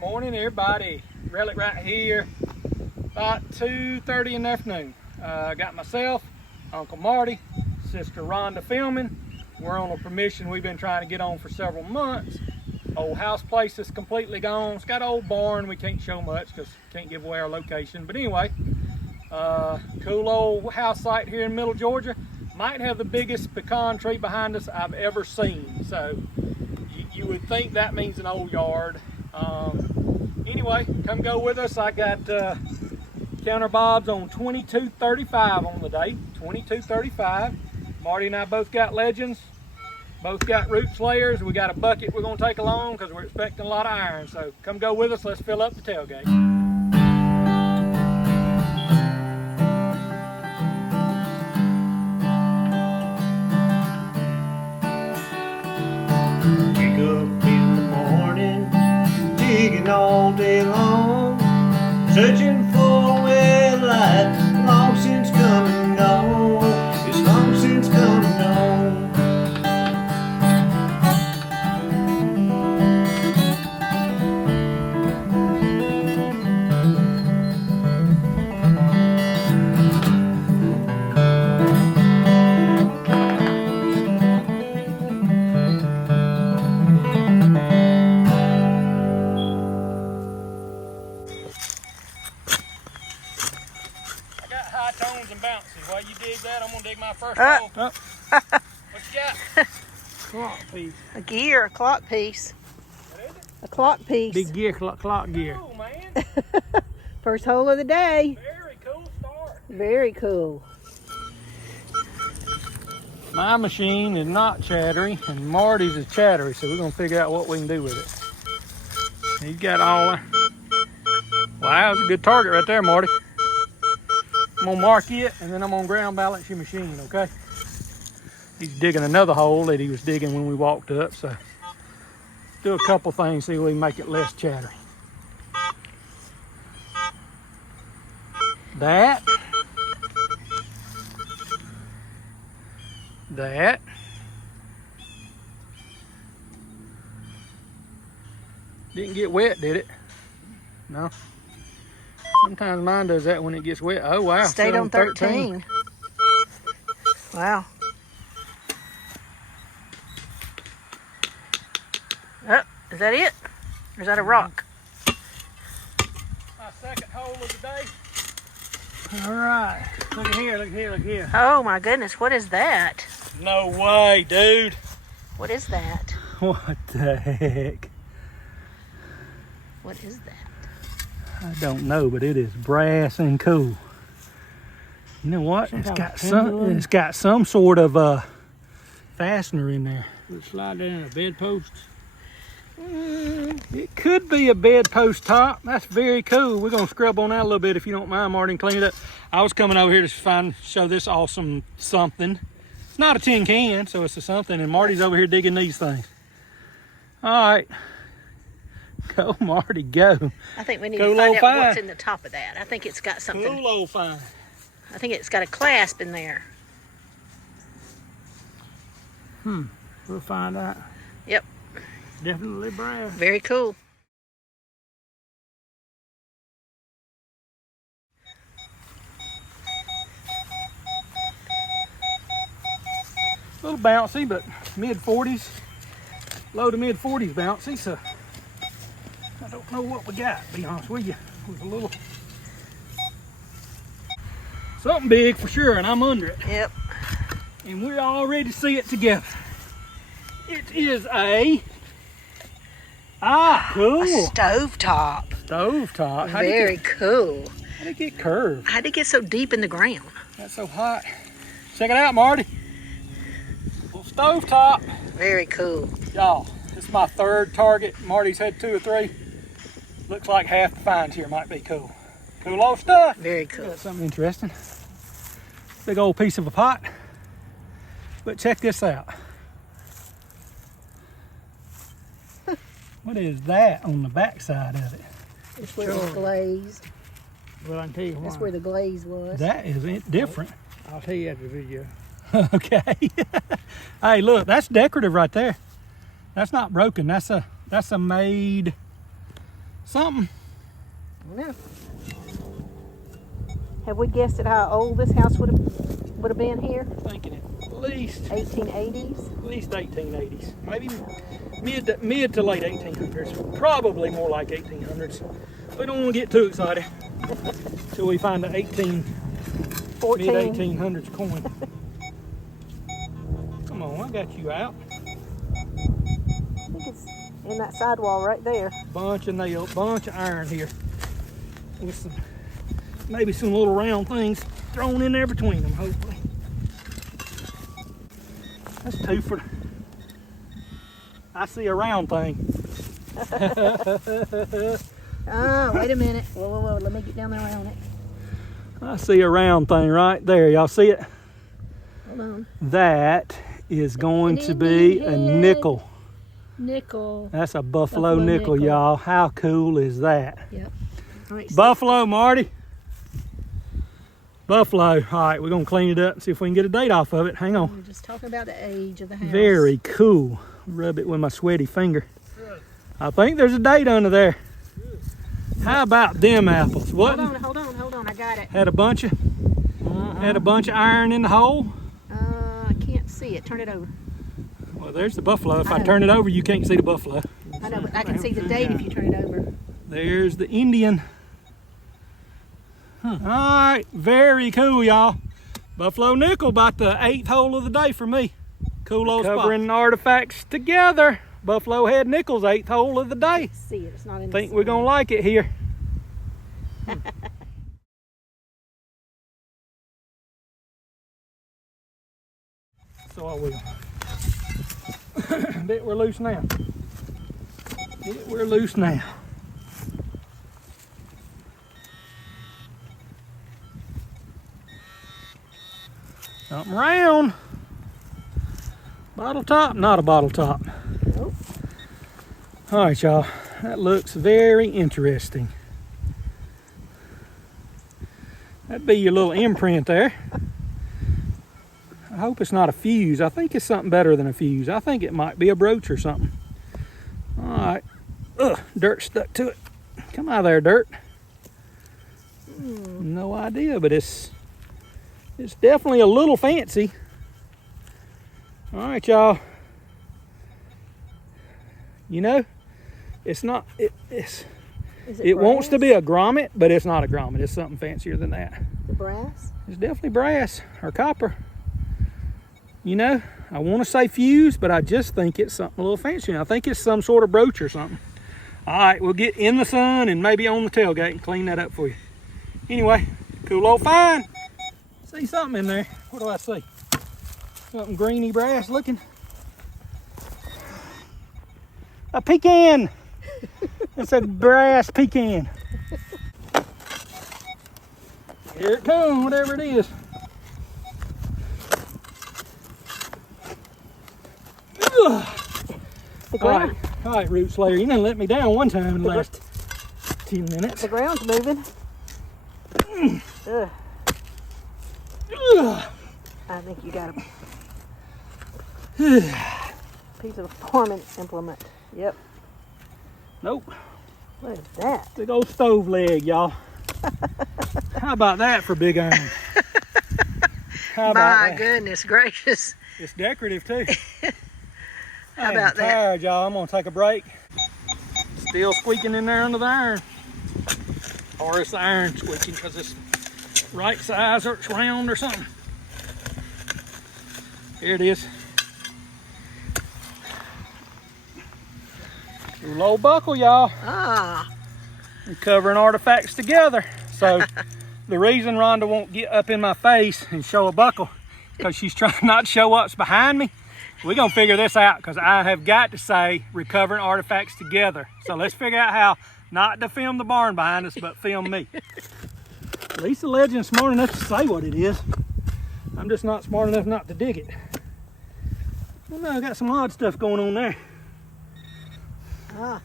Morning, everybody. Relic right here. About 2:30 in the afternoon. Got myself, Uncle Marty, Sister Rhonda filming. We're on a permission we've been trying to get on for several months. Old house place is completely gone. It's got an old barn. We can't show much because can't give away our location. But anyway, cool old house site here in Middle Georgia. Might have the biggest pecan tree behind us I've ever seen. So you would think that means an old yard. Anyway, come go with us. I got counter bobs on 22.35 on the day. 22.35. Marty and I both got legends. Both got root slayers. We got a bucket we're going to take along because we're expecting a lot of iron. So come go with us. Let's fill up the tailgate. Wake up in the morning, digging all day long, searching for a way of light, long since come and gone. It's long since come and gone. High tones and bounces. While you dig that, I'm gonna dig my first hole. What you got? Clock piece. A clock piece. What is it? A clock piece. Big gear, clock gear. Cool, man. First hole of the day. Very cool start. Very cool. My machine is not chattery, and Marty's is chattery, so we're gonna figure out what we can do with it. He's got all. Wow, that's a good target right there, Marty. I'm gonna mark it, and then I'm gonna ground balance your machine, okay? He's digging another hole that he was digging when we walked up, so do a couple things, see if we can make it less chattery. That. Didn't get wet, did it? No. Sometimes mine does that when it gets wet. Oh, wow. Stayed on 13. Wow. Oh, is that it? Or is that a rock? My second hole of the day. All right. Look at here, look at here, look at here. Oh my goodness, what is that? No way, dude. What is that? What the heck? What is that? I don't know, but it is brass and cool. You know what? It's got some sort of fastener in there. Would it slide in a bedpost? It could be a bedpost top. That's very cool. We're gonna scrub on that a little bit if you don't mind, Marty, and clean it up. I was coming over here to show this awesome something. It's not a tin can, so it's a something, and Marty's over here digging these things. All right. Go, Marty, go. I think we need to find out what's in the top of that. I think it's got something. Cool old fine. I think it's got a clasp in there. We'll find out. Yep. Definitely brass. Very cool. A little bouncy, but mid-40s. Low to mid-40s bouncy, so I don't know what we got, to be honest with you. It was a little something big for sure, and I'm under it. Yep. And we already see it together. It is a cool. A stovetop. Stovetop. Very cool. How did it get curved? How did it get so deep in the ground? That's so hot. Check it out, Marty. Little stovetop. Very cool. Y'all, this is my third target. Marty's had 2 or 3. Looks like half the finds here might be cool. Cool old stuff. Very cool. Got something interesting. Big old piece of a pot. But check this out. What is that on the back side of it? It's where it's glazed. Well, I can tell you why. That's where the glaze was. That is different. I'll tell you after the video. Okay. Hey, look, that's decorative right there. That's not broken. That's a made something. I don't know. Have we guessed at how old this house would have been here? Thinking at least 1880s? at least 1880s, maybe mid to late 1800s, probably more like 1800s. We don't want to get too excited until we find the mid 1800s coin. Come on, I got you out. I think it's in that sidewall right there. Bunch of nails, bunch of iron here, with some maybe some little round things thrown in there between them, hopefully. That's two for. I see a round thing. Ah, wait a minute. Whoa. Let me get down there on it. I see a round thing right there. Y'all see it? Hold on. That is going to be a nickel. Nickel. That's a buffalo Buffalo nickel, nickel. y'all. How cool is that? Yep. All right, Buffalo, Marty. Buffalo. All right, we're going to clean it up and see if we can get a date off of it. Hang on. we're just talking about the age of the house. Very cool. Rub it with my sweaty finger. I think there's a date under there. How about them apples? What? Hold on. I got it. Had a bunch of iron in the hole. I can't see it. Turn it over. Well, there's the buffalo. If I I know. turn it over, you can't see the buffalo. I know, but I can see the date if you turn it over. There's the Indian. All right, very cool, y'all. Buffalo nickel, about the 8th hole of the day for me. Cool old spot. Covering artifacts together. Buffalo head nickels, 8th hole of the day. See it. It's not in Think the we're gonna like it here. So I will. Bet we're loose now. Bet we're loose now. Something round. Bottle top, not a bottle top. Nope. All right, y'all. That looks very interesting. That'd be your little imprint there. I hope it's not a fuse. I think it's something better than a fuse. I think it might be a brooch or something. All right. Ugh, dirt stuck to it. Come out of there, dirt. No idea, but it's definitely a little fancy. All right, y'all. You know, it's not. It wants to be a grommet, but it's not a grommet. It's something fancier than that. The brass? It's definitely brass or copper. You know, I want to say fuse, but I just think it's something a little fancy. I think it's some sort of brooch or something. All right, we'll get in the sun and maybe on the tailgate and clean that up for you. Anyway, cool old find. See something in there. What do I see? Something greeny brass looking. A pecan. It's a brass pecan. Here it comes, whatever it is. All right, Root Slayer, you done let me down one time in the last 10 minutes. The ground's moving. Ugh. I think you got a piece of farming implement. Yep. Nope. What is that? Big old stove leg, y'all. How about that for big iron? How about My that? goodness gracious. It's decorative too. How about that? I'm tired, y'all. I'm gonna take a break. Still squeaking in there under the iron. Or it's the iron squeaking because it's right size or it's round or something. Here it is. Low buckle, y'all. Ah. We're covering artifacts together. So the reason Rhonda won't get up in my face and show a buckle because she's trying not to show what's behind me. We're gonna figure this out because I have got to say recovering artifacts together. So let's figure out how not to film the barn behind us, but film me. At least the legend's smart enough to say what it is. I'm just not smart enough not to dig it. Well, no, I got some odd stuff going on there. Ah.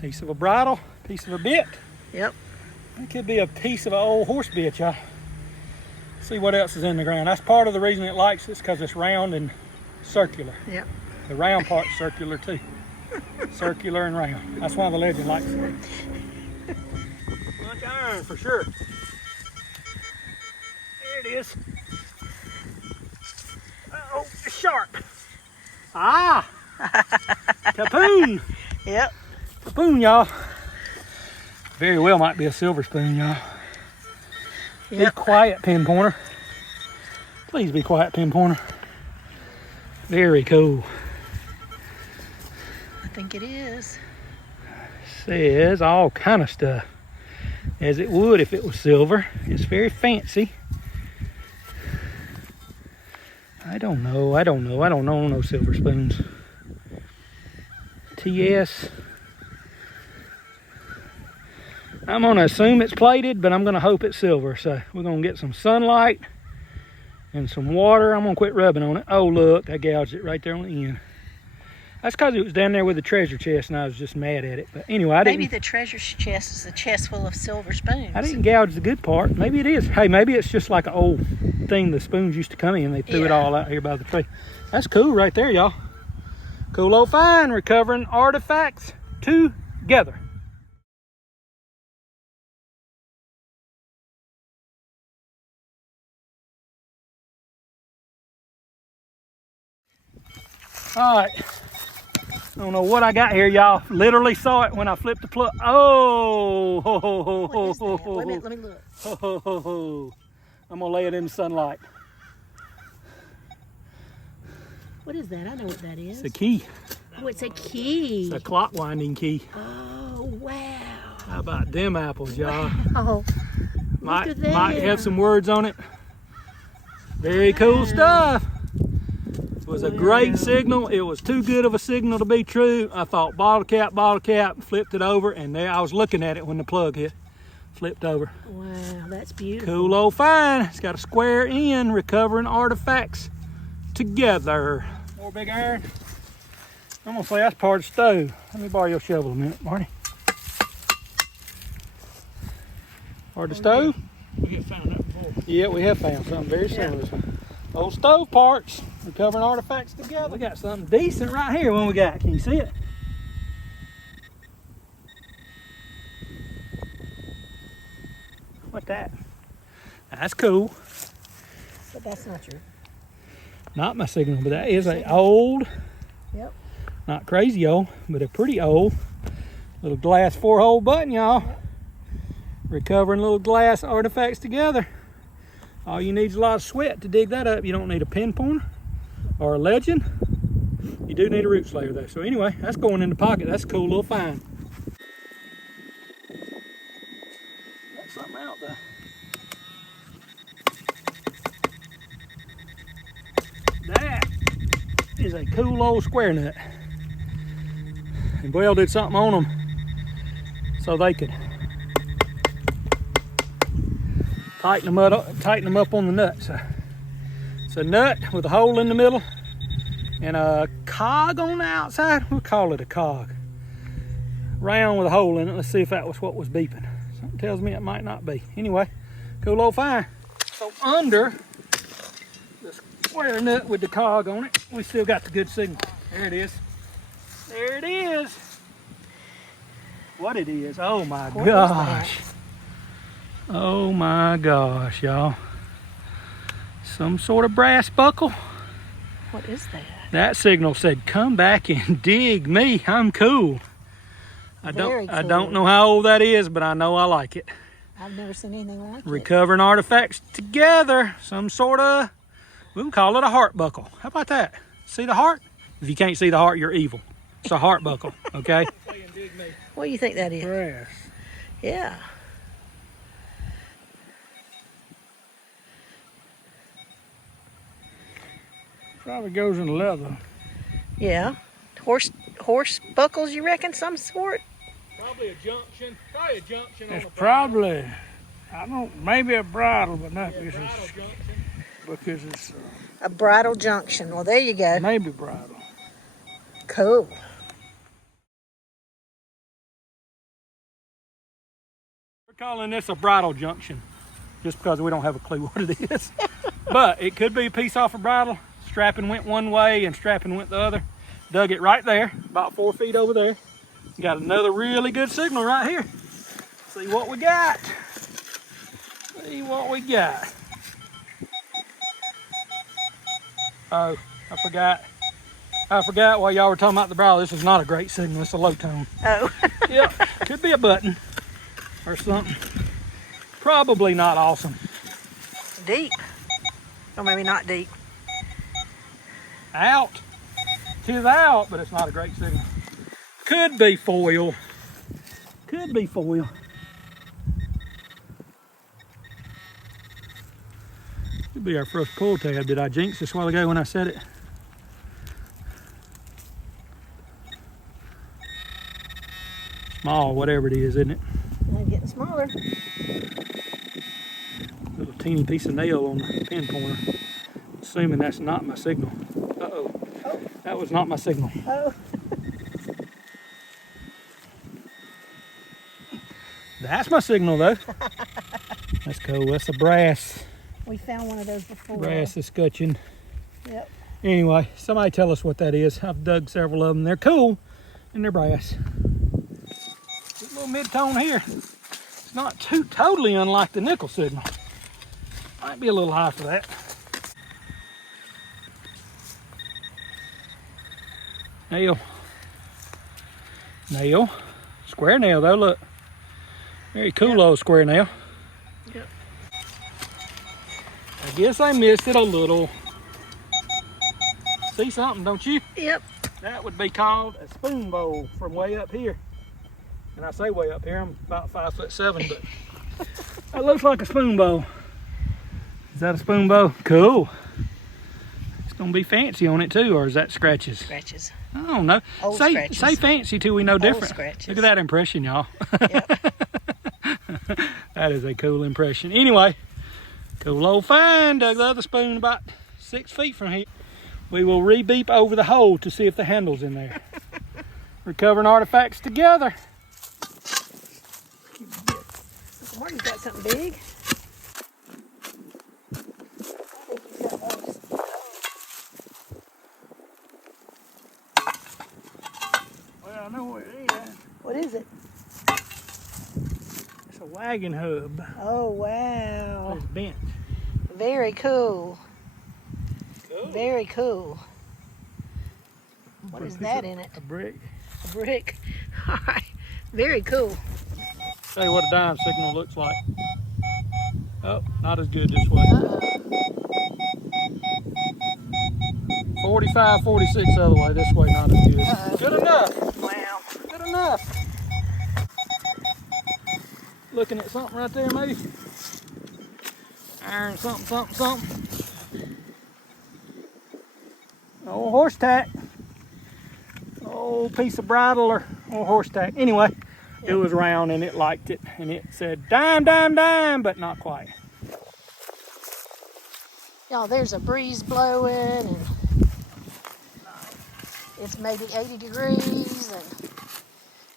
Piece of a bridle, piece of a bit. Yep. It could be a piece of an old horse bit, y'all. See what else is in the ground. That's part of the reason it likes this because it's round and circular. Yep. The round part's circular too. Circular and round. That's why the legend likes it. Lunch iron for sure. There it is. Uh-oh, it's sharp. Ah! Tapoon! Yep. Tapoon, y'all. Very well might be a silver spoon, y'all. Be Yep. quiet, pin pointer. Please be quiet, pin pointer. Very cool. I think it is. Says all kind of stuff, as it would if it was silver. It's very fancy. I don't know no silver spoons. TS. I'm gonna assume it's plated, but I'm gonna hope it's silver. So we're gonna get some sunlight and some water. I'm gonna quit rubbing on it. Oh look, I gouged it right there on the end. That's because it was down there with the treasure chest and I was just mad at it. But anyway, Maybe the treasure chest is a chest full of silver spoons. I didn't gouge the good part. Maybe it is. Hey, maybe it's just like an old thing the spoons used to come in. They threw it all out here by the tree. That's cool right there, y'all. Cool old find, recovering artifacts together. All right. I don't know what I got here, y'all. Literally saw it when I flipped the plug. Oh! Ho, ho, ho, What is ho, that? ho, Let me ho. look. Ho, ho, ho, ho. I'm gonna lay it in the sunlight. What is that? I know what that is. It's a key. Oh, it's a key. It's a clock winding key. Oh, wow. How about them apples, y'all? Oh, Might at that. have some words on it. Very cool stuff. It was a great signal. It was too good of a signal to be true. I thought bottle cap, flipped it over, and there I was looking at it when the plug hit. Flipped over. wow, that's beautiful. Cool old find. It's got a square end, recovering artifacts together. More big iron. I'm gonna say that's part of the stove. Let me borrow your shovel a minute, Marty. Part of the stove? We have found that before. Yeah, we have found something very similar to this one. Old stove parts, recovering artifacts together. We got something decent right here. What we got? Can you see it? What's that? That's cool. But that's not your. Not my signal, but that is a old, Yep. not crazy old, but a pretty old little glass 4-hole button, y'all. Yep. Recovering little glass artifacts together. All you need is a lot of sweat to dig that up. You don't need a pin pointer or a legend. You do need a root slayer though. So anyway, that's going in the pocket. That's a cool little find. That's something out there. That is a cool old square nut. And Well did something on them so they could tighten them up on the nut. So it's a nut with a hole in the middle and a cog on the outside. We'll call it a cog. Round with a hole in it. Let's see if that was what was beeping. Something tells me it might not be. Anyway, cool old find. So under the square nut with the cog on it, we still got the good signal. There it is. There it is. What it is. Oh my gosh. Oh my gosh, y'all. Some sort of brass buckle. What is that? That signal said, come back and dig me. I'm cool. I don't know how old that is, but I know I like it. I've never seen anything like it. Recovering artifacts together. Some sort of, we can call it a heart buckle. How about that? See the heart? If you can't see the heart, you're evil. It's a heart buckle, okay? What do you think that is? Brass. Yeah. Probably goes in leather. Yeah. Horse buckles, you reckon, some sort? Probably a junction. Probably a junction on It's the probably, I don't, maybe a bridle, but not bridle junction. because it's A bridal junction. Well, there you go. maybe bridle. Cool. We're calling this a bridle junction just because we don't have a clue what it is. But it could be a piece off a bridle. Strapping went one way and strapping went the other. Dug it right there, about 4 feet over there. Got another really good signal right here. See what we got. See what we got. Oh, I forgot while y'all were talking about the bridle, this is not a great signal, it's a low tone. Oh. Yep, could be a button or something. Probably not awesome. Deep. Or maybe not deep. Out. Tis out, but it's not a great signal. Could be foil. Could be foil. Could be our first pull tab. Did I jinx this a while ago when I said it? Small, whatever it is, isn't it? They're getting smaller. Little teeny piece of nail on the pin pointer. Assuming that's not my signal. Uh-oh. Oh. That was not my signal. Oh. That's my signal though. That's cool. That's a brass. We found one of those before. Brass escutcheon. Yep. Anyway, somebody tell us what that is. I've dug several of them. They're cool and they're brass. Good little mid-tone here. It's not too totally unlike the nickel signal. Might be a little high for that. Nail. Nail. Square nail though, look. Very cool little square nail. Yep. I guess I missed it a little. See something, don't you? Yep. That would be called a spoon bowl from way up here. And I say way up here, I'm about 5'7", but that looks like a spoon bowl. Is that a spoon bowl? Cool. It's gonna be fancy on it too, or is that scratches? Scratches. I don't know. Old say scratches. Say fancy till we know different. Scratches. Look at that impression, y'all. Yep. That is a cool impression. Anyway, cool old find. Dug the other spoon about 6 feet from here. We will re-beep over the hole to see if the handle's in there. Recovering artifacts together. Uncle Marty's got something big. Well, I know what it is. What is it? It's a wagon hub. Oh, wow. It's bent. Very cool. Cool. Very cool. What is that in it? A brick. A brick. All right. Very cool. Tell you what a dime signal looks like. Oh, not as good this way. 45, 46 the other way. This way, not as good. Good enough. Wow. Good enough. Looking at something right there, maybe. Iron something, something, something. Old horse tack. Old piece of bridle or old horse tack. Anyway, it was round and it liked it. And it said dime, dime, dime, but not quite. Y'all, there's a breeze blowing and it's maybe 80 degrees and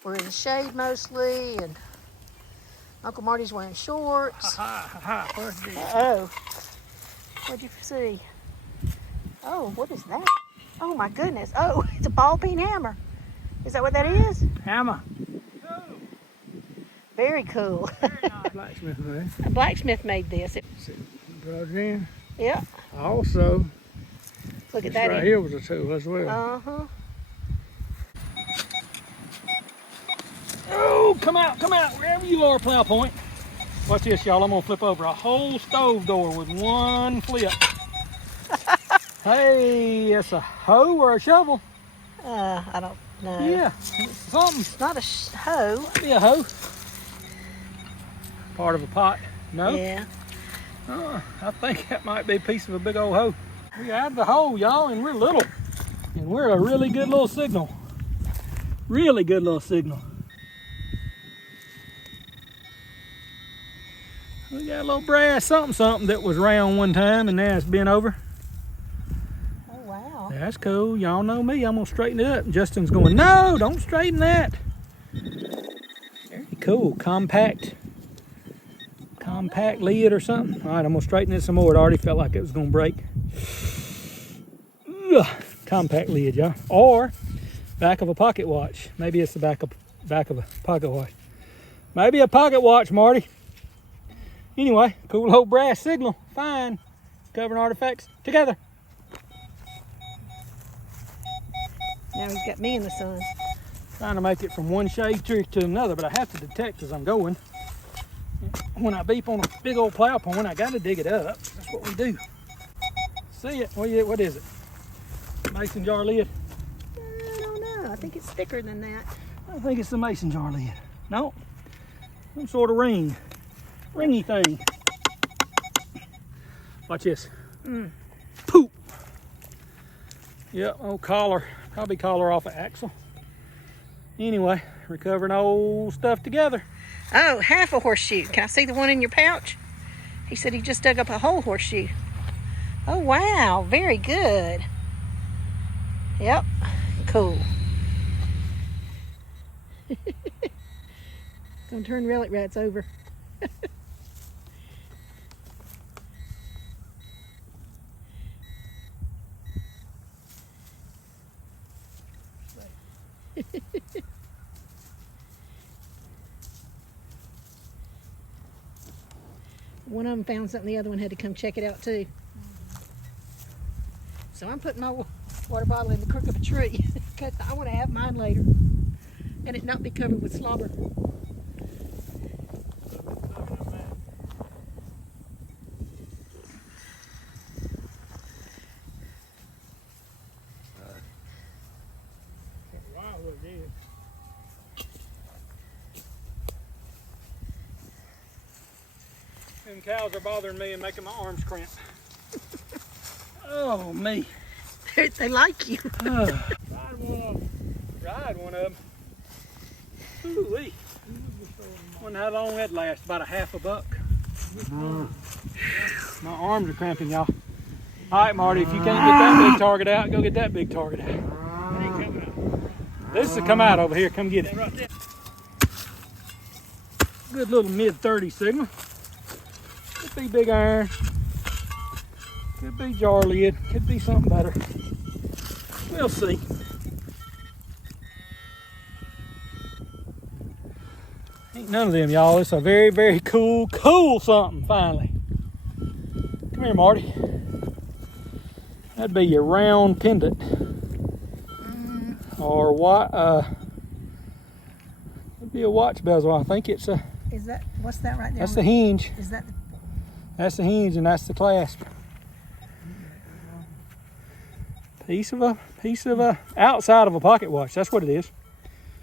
we're in the shade mostly and Uncle Marty's wearing shorts. Where's the... Uh-oh. What'd you see? Oh, what is that? Oh my goodness. Oh, it's a ball peen hammer. Is that what that is? hammer? Very cool. Blacksmith man. A blacksmith made this. Plug in. Yeah. Also, Look at this that. right here was a tool as well. Uh-huh. Oh, come out, wherever you are, plow point. Watch this, y'all. I'm gonna flip over a whole stove door with one flip. Hey, it's a hoe or a shovel? I don't know. Yeah, it's something. It's not a hoe. Be a hoe. Part of a pot. No? Yeah. I think that might be a piece of a big old hoe. We had the hole, y'all, and we're little. And we're a really good little signal. Really good little signal. We got a little brass something that was round one time and now it's bent over. Oh, wow. That's cool. Y'all know me. I'm going to straighten it up. Justin's going, no, don't straighten that. Very cool. Compact lid or something. All right, I'm going to straighten it some more. It already felt like it was going to break. Ugh. compact lid, y'all. Or back of a pocket watch. Maybe it's the back of a pocket watch. Maybe a pocket watch, Marty. Anyway, cool old brass signal. Fine. Covering artifacts together. Now he's got me in the sun. Trying to make it from one shade tree to another, but I have to detect as I'm going. When I beep on a big old plow point, I gotta dig it up. That's what we do. See it? What is it? Mason jar lid? I don't know. I think it's thicker than that. I think it's the mason jar lid. No. Some sort of ring. Ringy thing. Watch this. Poop. Yep, old collar. Probably collar off an axle. Anyway, recovering old stuff together. Oh, half a horseshoe. Can I see the one in your pouch? He said he just dug up a whole horseshoe. Oh, wow. Very good. Yep. Cool. Gonna turn relic rats over. One of them found something, the other one had to come check it out too. So I'm putting my water bottle in the crook of a tree because I want to have mine later and it not be covered with slobber. Them cows are bothering me and making my arms cramp. Oh, me. They like you. Ride one of them. Ooh-wee. Wonder how long that lasts. About a half a buck. My arms are cramping, y'all. All right, Marty, if you can't get that big target out, go get that big target out. This will come out over here. Come get it. Good little mid-30 signal. Could be big iron. Could be jar lid. Could be something better. We'll see. Ain't none of them, y'all. It's a very, very cool something, finally. Come here, Marty. That'd be your round pendant. Or what? It'd be a watch bezel. I think it's a... Is that, what's that right there? That's the hinge. Is that the... That's the hinge and that's the clasp. Piece of a outside of a pocket watch. That's what it is.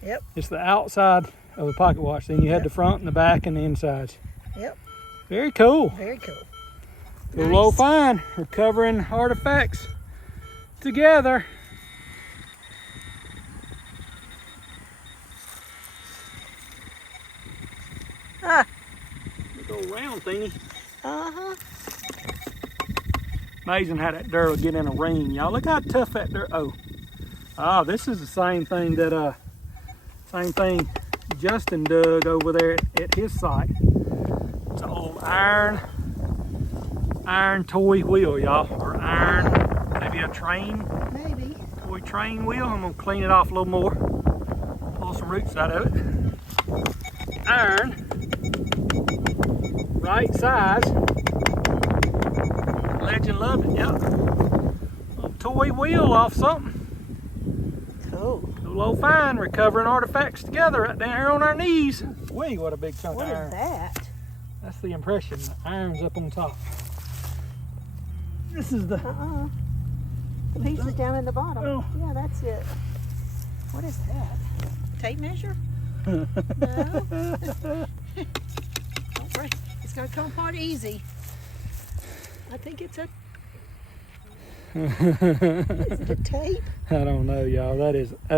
Yep. It's the outside of a pocket watch. Then you had the front and the back and the insides. Yep. Very cool. Very cool. Cool low fine. Recovering artifacts together. Ah. Big old round thingy. Uh-huh. Amazing how that dirt will get in a ring, y'all. Look how tough that dirt. Oh, this is the same thing that Justin dug over there at his site. It's an old iron toy wheel, y'all, or iron, maybe a train. Maybe. Toy train wheel. I'm gonna clean it off a little more. Pull some roots out of it. Iron, right size. Legend loved it, yep. Little toy wheel off something. Cool. Cool old fine, recovering artifacts together right down here on our knees. Wait, what a big chunk What of iron. is that? That's the impression. The iron's up on top. This is the... The piece is down in the bottom. Oh. Yeah, that's it. What is that? Tape measure? No. Don't break. It's gonna come apart easy. I think it's a... Is it a tape? I don't know, y'all. That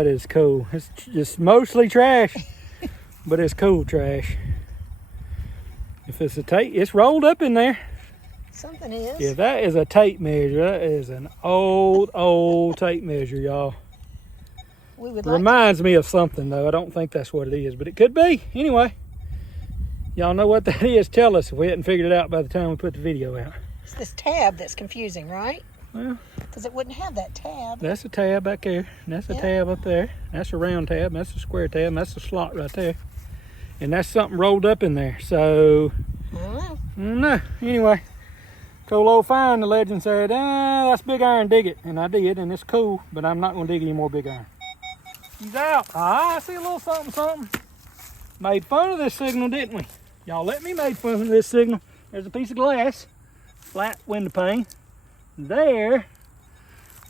is cool. It's just mostly trash, but it's cool trash. If it's a tape, it's rolled up in there. Something is. Yeah, that is a tape measure. That is an old tape measure, y'all. We would Reminds me of something, though. I don't think that's what it is, but it could be. Anyway, y'all know what that is. Tell us if we hadn't figured it out by the time we put the video out. It's this tab that's confusing, right? Well, because it wouldn't have that tab. that's a tab back there. And that's a tab up there. That's a round tab. That's a square tab. And that's a slot right there. And that's something rolled up in there. So, I don't know. no. Anyway, cool old find. The legend said, that's big iron, dig it. And I did, and it's cool, but I'm not going to dig any more big iron. He's out. I see a little something, something. Made fun of this signal, didn't we? Y'all let me make fun of this signal. There's a piece of glass, flat window pane. There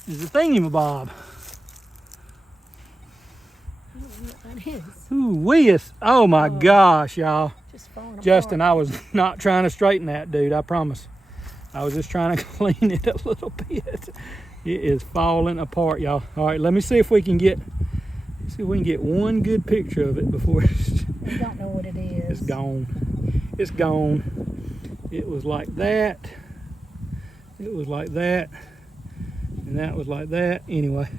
is the thingamabob. I don't know what that is. Ooh, oh my gosh, y'all. Just falling Justin, apart. I was not trying to straighten that, dude, I promise. I was just trying to clean it a little bit. It is falling apart, y'all. All right, let me see if we can get one good picture of it before We don't know what it is. it's gone. It's gone. It was like that. It was like that. And that was like that. Anyway,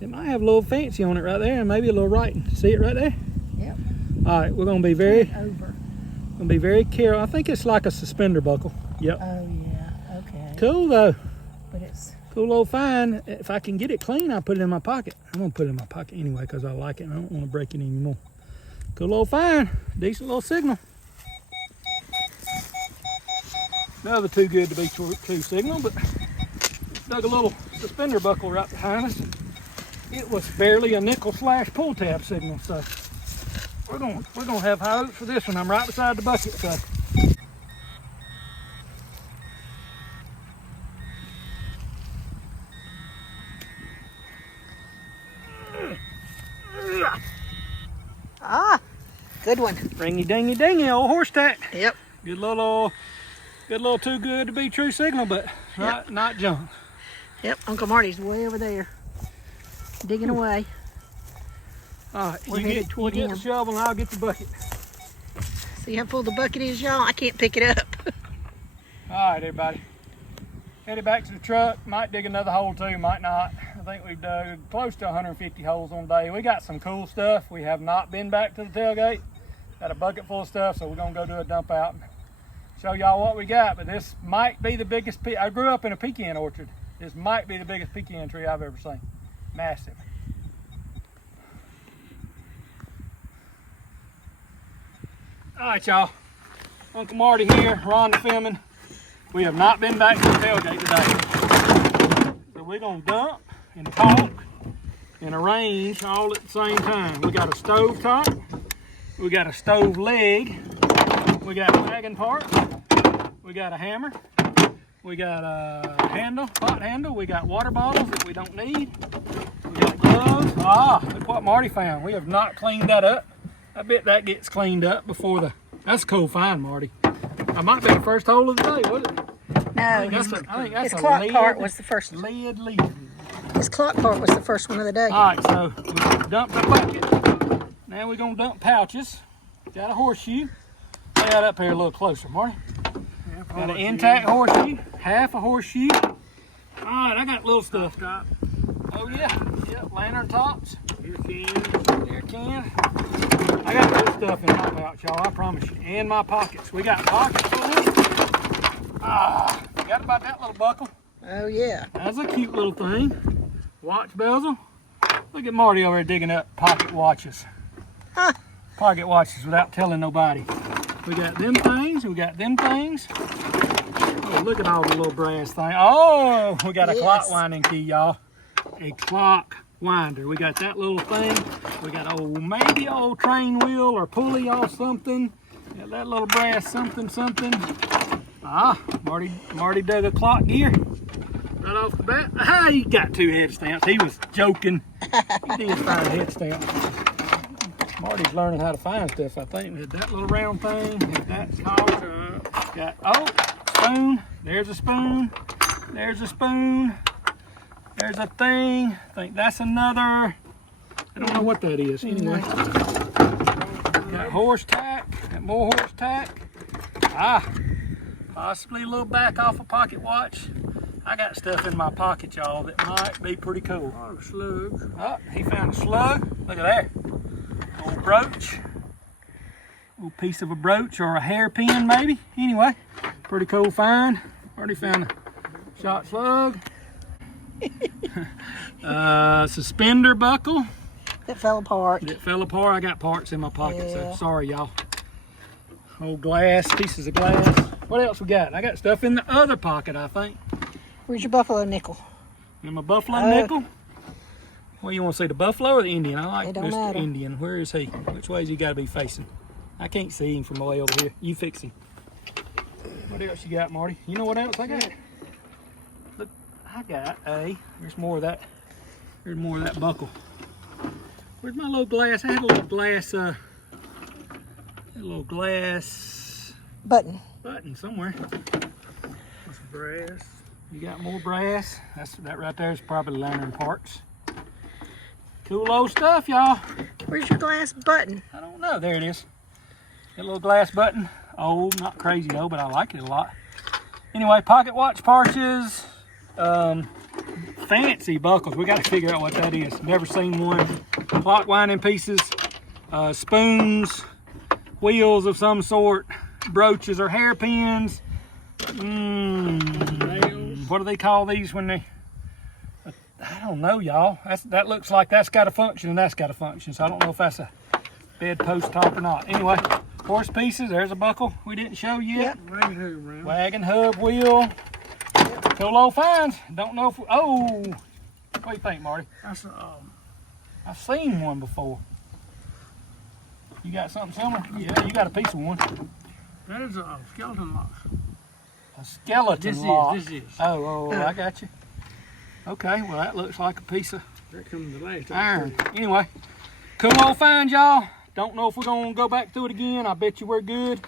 it might have a little fancy on it right there and maybe a little writing. See it right there? Yep. All right, we're gonna be very careful. I think it's like a suspender buckle. Yep. Oh yeah, okay. Cool though. But it's Cool old find. If I can get it clean, I'll put it in my pocket. I'm gonna put it in my pocket anyway because I like it and I don't want to break it anymore. Cool old find. Decent little signal. Another too good to be true signal, but dug a little suspender buckle right behind us. It was barely a nickel / pull tab signal, so we're gonna have high hopes for this one. I'm right beside the bucket, so. good one. Ringy dingy dingy, old horse tack. Yep. Good little too good to be true signal, but not junk. Yep. Uncle Marty's way over there, digging away. All right, We're you headed get toward the him. shovel and I'll get the bucket. See how full the bucket is, y'all? I can't pick it up. All right, everybody. Headed back to the truck. Might dig another hole too, might not. I think we've dug close to 150 holes on the day. We got some cool stuff. We have not been back to the tailgate. Got a bucket full of stuff, so we're gonna go do a dump out and show y'all what we got. But this might be the biggest, I grew up in a pecan orchard. This might be the biggest pecan tree I've ever seen. Massive. All right, y'all. Uncle Marty here, Rhonda filming. We have not been back to the tailgate today. So we're gonna dump and talk and arrange all at the same time. We got a stove top, we got a stove leg, we got a wagon part, we got a hammer, we got a pot handle, we got water bottles that we don't need, we got gloves. Look what Marty found. We have not cleaned that up. I bet that gets cleaned up before the, that's a cool find, Marty. That might be the first hole of the day, was it? No, I think that's his a clock lead, part was the first. lead. His clock part was the first one of the day. All right, so we dumped the bucket. Now we're gonna dump pouches. Got a horseshoe. Lay that up here a little closer, Marty. Got an intact horseshoe, half a horseshoe. All right, I got little stuff. Oh yeah, yep, lantern tops. Beer can. I got little stuff in my pouch, y'all, I promise you. And my pockets. We got pockets full. Forgot about that little buckle. Oh yeah. That's a cute little thing. Watch bezel. Look at Marty over there digging up pocket watches. Huh. Pocket watches without telling nobody. We got them things, we got them things. Oh, look at all the little brass things. Oh, we got a clock winding key, y'all. A clock winder. We got that little thing. We got maybe old train wheel or pulley or something. Got that little brass something. Marty dug a clock gear right off the bat. He got 2 head stamps. He was joking. He did find a head stamp. Marty's learning how to find stuff, I think. We had that little round thing. We had that collar. Got, spoon. There's a spoon. There's a spoon. There's a thing. I think that's another. I don't know what that is. Anyway. Got horse tack. Got more horse tack. Possibly a little back off a pocket watch. I got stuff in my pocket, y'all, that might be pretty cool. Slugs. Oh, he found a slug. Look at there. Old brooch. Little piece of a brooch or a hairpin, maybe. Anyway, pretty cool find. Already found a shot slug. Suspender buckle That fell apart. that fell apart. I got parts in my pocket, Yeah. so sorry, y'all. Old glass, pieces of glass. What else we got? I got stuff in the other pocket, I think. Where's your buffalo nickel? And my buffalo nickel. What you want to see, the buffalo or the Indian? I like It don't Mr. matter. Indian. Where is he? Which way has he got to be facing? I can't see him from way over here. You fix him. What else you got, Marty? You know what else I got? Look, I got a. There's more of that. There's more of that buckle. Where's my little glass? I had a little glass. Button. Button somewhere. What's brass? You got more brass? That right there is probably lantern parts. Cool old stuff, y'all. Where's your glass button? I don't know. There it is. That little glass button. Old, not crazy though, but I like it a lot. Anyway, pocket watch parches. Fancy buckles. We got to figure out what that is. Never seen one. Clock winding pieces. Spoons. Wheels of some sort. Brooches or hairpins. What do they call these when they... I don't know, y'all. That looks like that's got a function and that's got a function. So I don't know if that's a bedpost top or not. Anyway, horse pieces. There's a buckle we didn't show yet. Yep. Wagon hub wheel. Cool old finds. Don't know if we, oh, what do you think, Marty? That's I've seen one before. You got something similar? Yeah, you got a piece of one. that is a skeleton lock. A skeleton This lock. is. Oh, I got you. Okay, well that looks like a piece of There comes the last iron. Anyway, cool old find, y'all. Don't know if we're gonna go back through it again. I bet you we're good.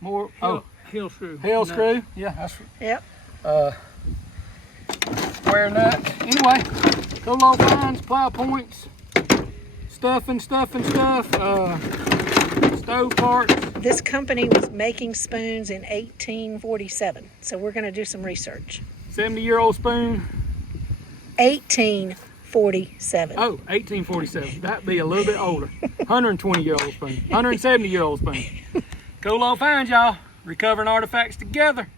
More. Oh, Heel screw. hell screw. Yeah, that's Yep. square nut. Anyway, cool old finds, plow points, stuff. Stove parts. This company was making spoons in 1847, so we're going to do some research. 70-year-old spoon. 1847. Oh, 1847. That'd be a little bit older. 120-year-old spoon. 170-year-old spoon. Cool old finds, y'all. Recovering artifacts together.